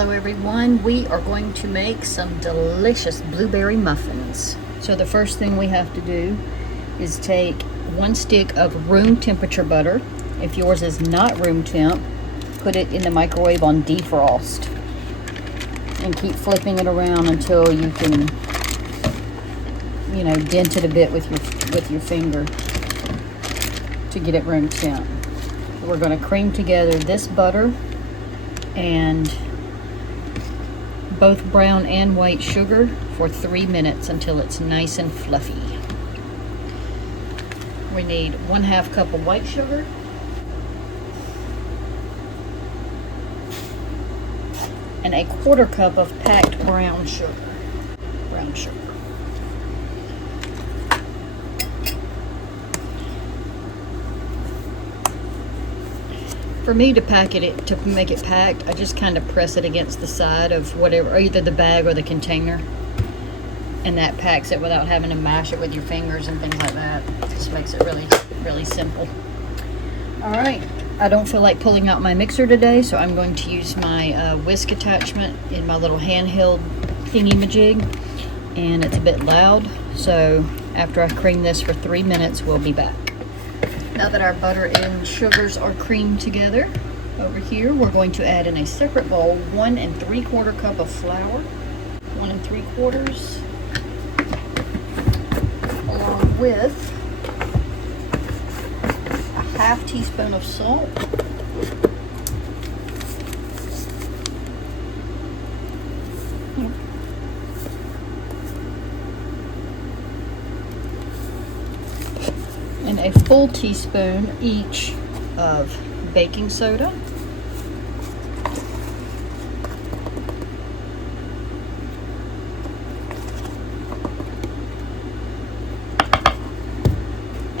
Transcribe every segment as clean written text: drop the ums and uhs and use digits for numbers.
Hello everyone, we are going to make some delicious blueberry muffins. So the first thing we have to do is take 1 stick of room temperature butter. If yours is not room temp, put it in the microwave on defrost and keep flipping it around until you can, dent it a bit with your finger to get it room temp. We're going to cream together this butter and both brown and white sugar for 3 minutes until it's nice and fluffy. We need 1/2 cup of white sugar, and 1/4 cup of packed brown sugar. For me to make it packed, I just kind of press it against the side of whatever, either the bag or the container, and that packs it without having to mash it with your fingers and things like that. It just makes it really, really simple. All right, I don't feel like pulling out my mixer today, so I'm going to use my whisk attachment in my little handheld thingy-majig, and it's a bit loud, so after I cream this for 3 minutes, we'll be back. Now that our butter and sugars are creamed together, over here we're going to add in a separate bowl 1 3/4 cup of flour, 1 3/4, along with a 1/2 teaspoon of salt, and a full teaspoon each of baking soda,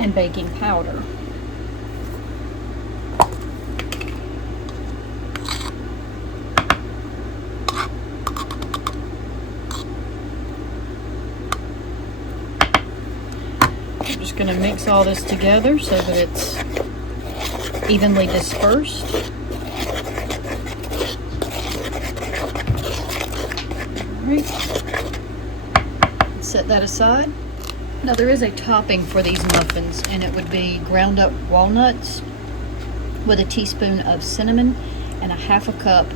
and baking powder. I'm just going to mix all this together so that it's evenly dispersed. Alright, set that aside. Now there is a topping for these muffins, and it would be ground up walnuts with a teaspoon of cinnamon and a 1/2 cup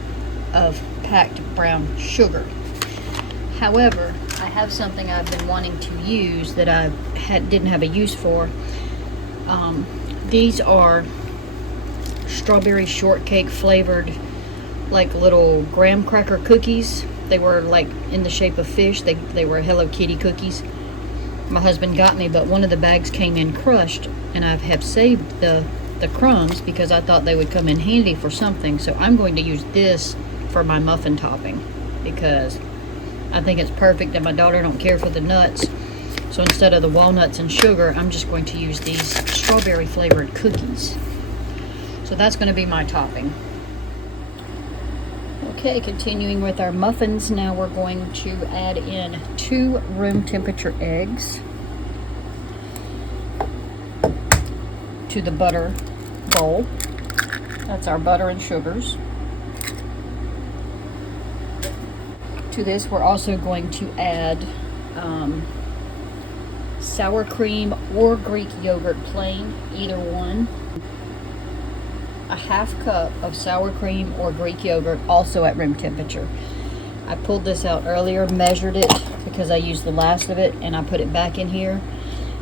of packed brown sugar. However, I have something I've been wanting to use that I didn't have a use for. These are strawberry shortcake flavored, like little graham cracker cookies. They were like in the shape of fish. They were Hello Kitty cookies. My husband got me, but one of the bags came in crushed, and I have saved the crumbs because I thought they would come in handy for something. So I'm going to use this for my muffin topping because I think it's perfect, and my daughter don't care for the nuts. So instead of the walnuts and sugar, I'm just going to use these strawberry flavored cookies. So that's going to be my topping. Okay, continuing with our muffins, now we're going to add in 2 room temperature eggs to the butter bowl. That's our butter and sugars. To this, we're also going to add sour cream or Greek yogurt plain, either one. A 1/2 cup of sour cream or Greek yogurt, also at room temperature. I pulled this out earlier, measured it because I used the last of it, and I put it back in here.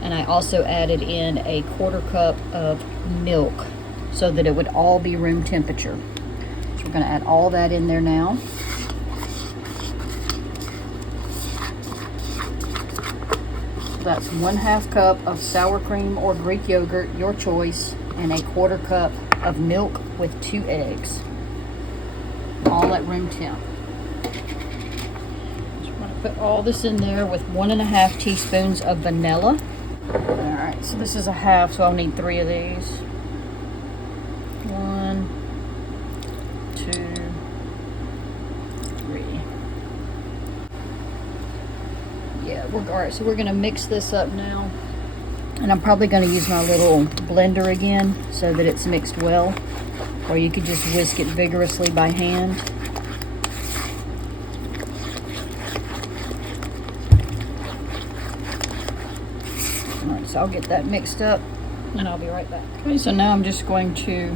And I also added in a 1/4 cup of milk so that it would all be room temperature. So we're going to add all that in there now. That's 1/2 cup of sour cream or Greek yogurt, your choice, and a 1/4 cup of milk with 2 eggs, all at room temp. Just want to put all this in there with 1 1/2 teaspoons of vanilla. All right, so this is a 1/2, so I'll need 3 of these. 1, 2, 3. Yeah, all right, so we're going to mix this up now. And I'm probably going to use my little blender again so that it's mixed well. Or you could just whisk it vigorously by hand. so I'll get that mixed up and I'll be right back. Okay, so now I'm just going to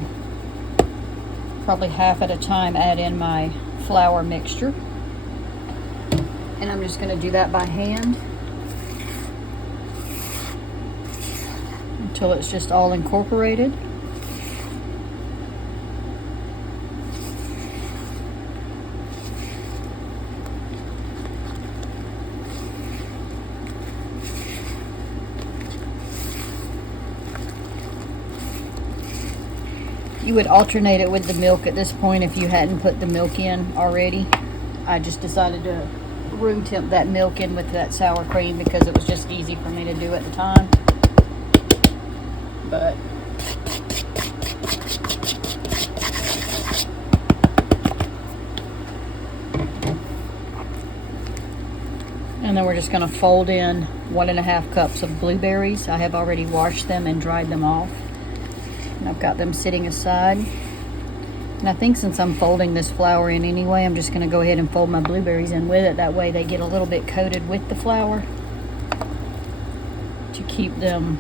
probably half at a time add in my flour mixture. And I'm just going to do that by hand until it's just all incorporated. You would alternate it with the milk at this point if you hadn't put the milk in already. I just decided to room temp that milk in with that sour cream because it was just easy for me to do at the time. But and then we're just going to fold in 1.5 cups of blueberries. I have already washed them and dried them off, and I've got them sitting aside. And I think since I'm folding this flour in anyway, I'm just going to go ahead and fold my blueberries in with it. That way they get a little bit coated with the flour to keep them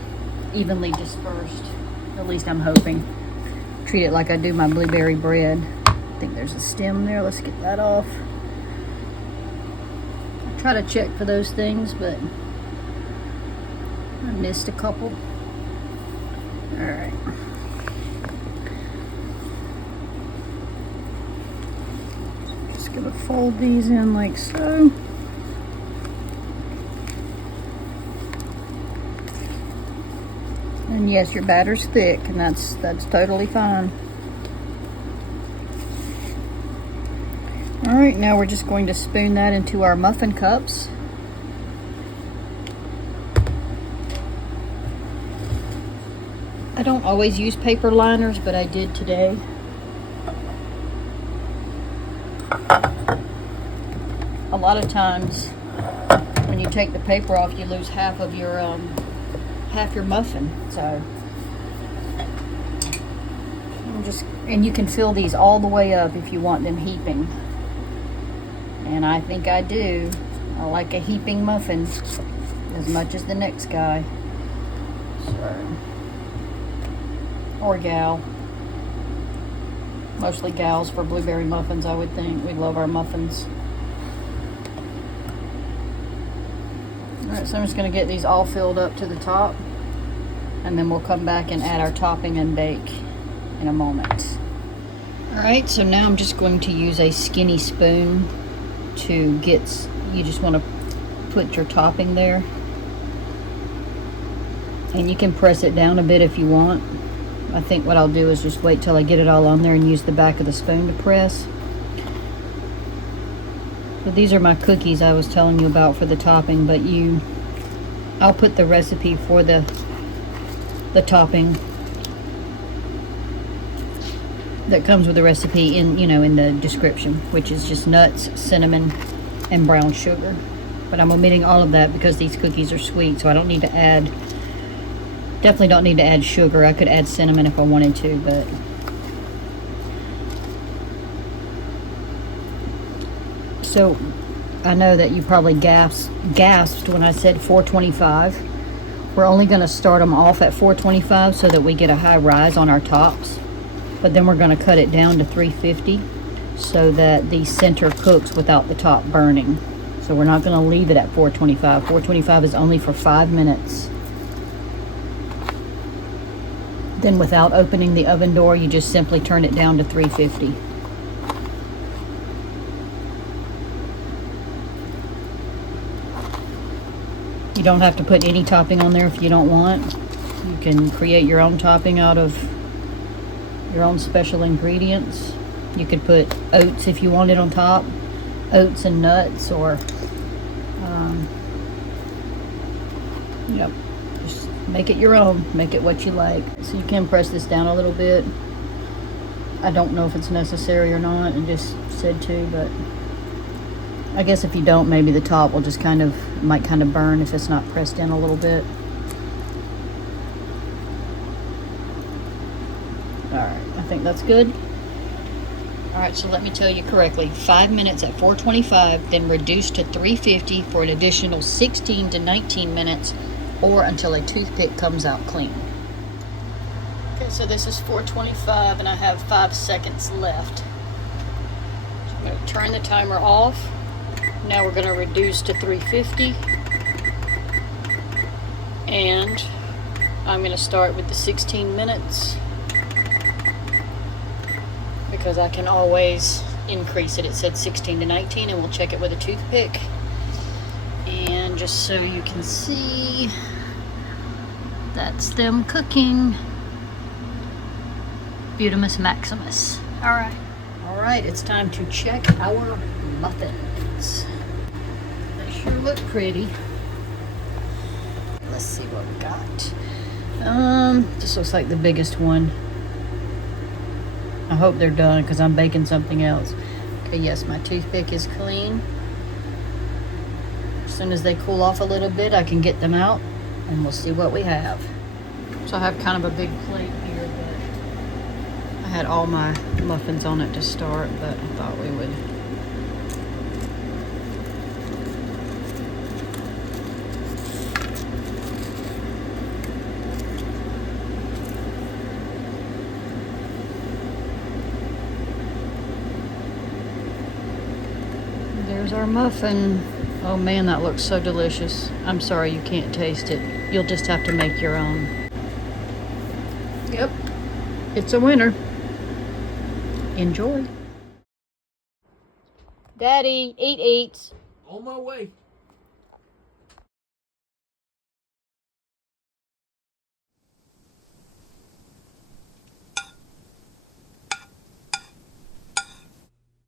evenly dispersed. At least I'm hoping. Treat it like I do my blueberry bread. I think there's a stem there. Let's get that off. I try to check for those things, but I missed a couple. All right. Gonna fold these in like so. And yes, your batter's thick, and that's totally fine. All right, now we're just going to spoon that into our muffin cups. I don't always use paper liners, but I did today. A lot of times when you take the paper off, you lose half your muffin. So and you can fill these all the way up if you want them heaping. And I think I do. I like a heaping muffin as much as the next guy. So, or gal. Mostly gals for blueberry muffins, I would think. We love our muffins. Alright, so I'm just going to get these all filled up to the top, and then we'll come back and add our topping and bake in a moment. Alright, so now I'm just going to use a skinny spoon to get, you just want to put your topping there. And you can press it down a bit if you want. I think what I'll do is just wait till I get it all on there and use the back of the spoon to press. So these are my cookies I was telling you about for the topping, but I'll put the recipe for the topping that comes with the recipe in the description, which is just nuts, cinnamon, and brown sugar. But I'm omitting all of that because these cookies are sweet, so I don't need to add, definitely don't need to add sugar. I could add cinnamon if I wanted to, but so I know that you probably gasped when I said 425. We're only going to start them off at 425 so that we get a high rise on our tops. But then we're going to cut it down to 350 so that the center cooks without the top burning. So we're not going to leave it at 425. 425 is only for 5 minutes. Then without opening the oven door, you just simply turn it down to 350. You don't have to put any topping on there if you don't want. You can create your own topping out of your own special ingredients. You could put oats if you wanted on top, oats and nuts, or just make it your own, make it what you like. So you can press this down a little bit. I don't know if it's necessary or not, I just said to, but I guess if you don't, maybe the top will just might kind of burn if it's not pressed in a little bit. Alright, I think that's good. Alright, so let me tell you correctly. 5 minutes at 425, then reduced to 350 for an additional 16 to 19 minutes or until a toothpick comes out clean. Okay, so this is 4:25 and I have 5 seconds left. So I'm going to turn the timer off. Now we're going to reduce to 350. And I'm going to start with the 16 minutes because I can always increase it. It said 16 to 19 and we'll check it with a toothpick. And just so you can see, that's them cooking. Butamus Maximus. All right, it's time to check our muffins. They sure look pretty. Let's see what we got. This looks like the biggest one. I hope they're done because I'm baking something else. Okay, yes, my toothpick is clean. As soon as they cool off a little bit, I can get them out and we'll see what we have. So I have kind of a big plate here, but I had all my muffins on it to start, but I thought we would. There's our muffin. Oh man, that looks so delicious. I'm sorry you can't taste it. You'll just have to make your own. Yep, it's a winner. Enjoy. Daddy, eat. On my way.